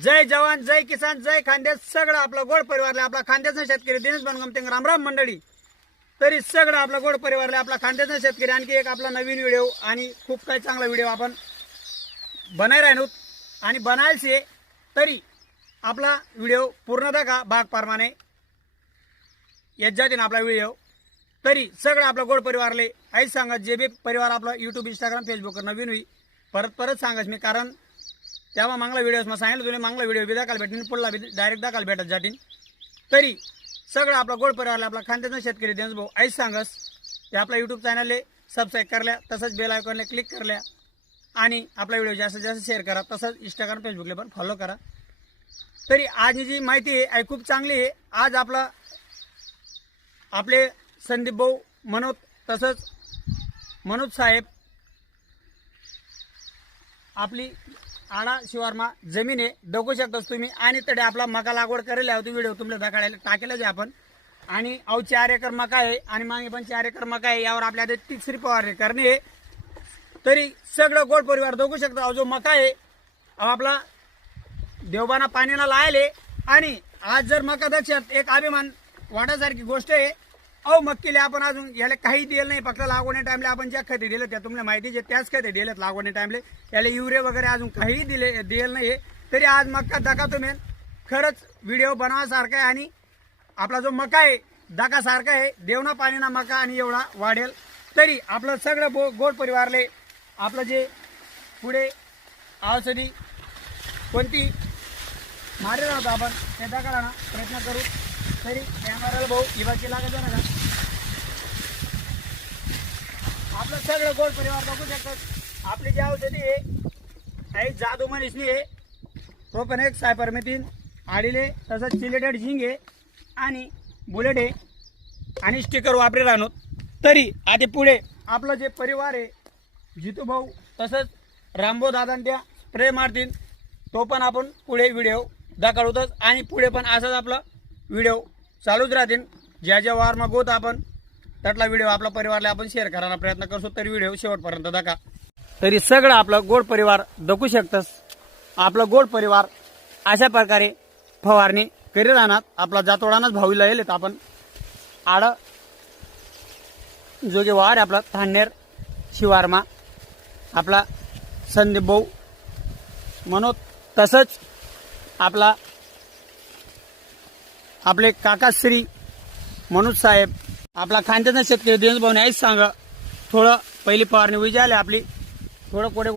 जय जवान जय किसान जय खानदेश सगळं आपला गोड परिवारला आपला खानदेशचा शेतकरी दिनेश बनगमते रामराम मंडळी। तरी सगळं आपला गोड परिवारला आपला खानदेशचा शेतकरी आणखी एक आपला नवीन व्हिडिओ आणि खूप काही चांगला व्हिडिओ आपण बनाय राहिलो आणि बनायचे। तरी आपला व्हिडिओ पूर्ण बघा भाग प्रमाणे याच्यातून आपला व्हिडिओ तरी सगळं आपला गोड परिवारले आई सांगा जे बी परिवार आपला यूट्यूब इंस्टाग्राम फेसबुकवर नवीन होई परत सांगाच मी कारण तेव्हा मागला व्हिडिओ मग सांगितलं तुम्ही मागला व्हिडिओ बी दाखल भेटेन पुढला बी डायरेक्ट दाखल भेटत जातील। तरी सगळं आपला गोड परिवारला आपला खानदेशचा शेतकरी देश भाऊ आई सांगस ते आपला यूट्यूब चॅनलले सबस्क्राईब करल्या तसंच बेल आयकॉनला क्लिक करल्या आणि आपला व्हिडिओ जास्तीत जास्त शेअर करा तसंच इंस्टाग्राम फेसबुकला पण फॉलो करा। तरी आज जी माहिती आहे खूप चांगली आहे। आज आपले संदीप भाऊ मनोज तसंच मनोज साहेब आपली आडा शिवारमा जमीन आहे बघू शकताच तुम्ही आणि तडे आपला मका लागवड करेल होती व्हिडिओ तुम्हाला दाखवायला टाकेलच आहे आपण आणि 4 एकर मका आहे आणि मागे पण 4 एकर मका आहे यावर आपल्या तिसरी फवारणी करणे आहे। तरी सगळं गोड परिवार बघू शकता जो मका आहे आपला देवबाना पाण्याला लायले आणि आज जर मका दक्षात एक अभिमान वाटासारखी गोष्ट आहे। मक्कीले आपण अजून याला काही दिलं नाही फक्त लागवणे टाइमले आपण ज्या खते दिले त्या तुम्हाला माहिती जे त्याच खते दिलेत लागवणे टाइमले याला युरिया वगैरे अजून काही दिलं नाही। तरी आज मक्का दाखा तुम्ही खरंच व्हिडिओ बनवासारखा आहे आणि आपला जो मका आहे दाखासारखा आहे देवना पाणीना मका आणि एवढा वाढेल। तरी आपलं सगळं गोड परिवारले आपलं जे पुढे औषधी कोणती मारे राहतो आपण ते दाखवायला प्रयत्न करू। तरी कॅमेराला भाऊ इबाची लागत ना आपलं सगळं गोड परिवार बघू शकतात। आपली जी औषधी आहे जादू मनीषनी आहे तो पण एक सायपरमेथिन आडीले तसंच चिलेटेड झिंग आहे आणि बुलेट आहे आणि स्टिकर वापरे राहणो। तरी आधी पुढे आपलं जे परिवार आहे जितू भाऊ तसंच रामभाऊ दादान त्या स्प्रे मारतील तो पण आपण पुढे व्हिडिओ दाखवतोच आणि पुढे पण असंच आपलं व्हिडिओ चालूच राहतील ज्या वारमा गोत आपण त्यातला व्हिडिओ आपला परिवारला आपण शेअर करायला प्रयत्न करतो। तरी व्हिडिओ शेवटपर्यंत दाखवा। तरी सगळं आपलं गोड परिवार बघू शकतस आपलं गोड परिवार अशा प्रकारे फवारणी करीत राहणार आपला जातोडानाच भाऊला येलेत आपण आड जो की वार आपला थांडेर शिवारमा आपला संदीप भाऊ मनोज तसंच आपले काकाश्री मनोज साहेब आपला खानदेशचा शेतकरी दिनेश भाऊने आईच सांगा थोडं पहिली फवारणी विजायला आपली थोडं पुढे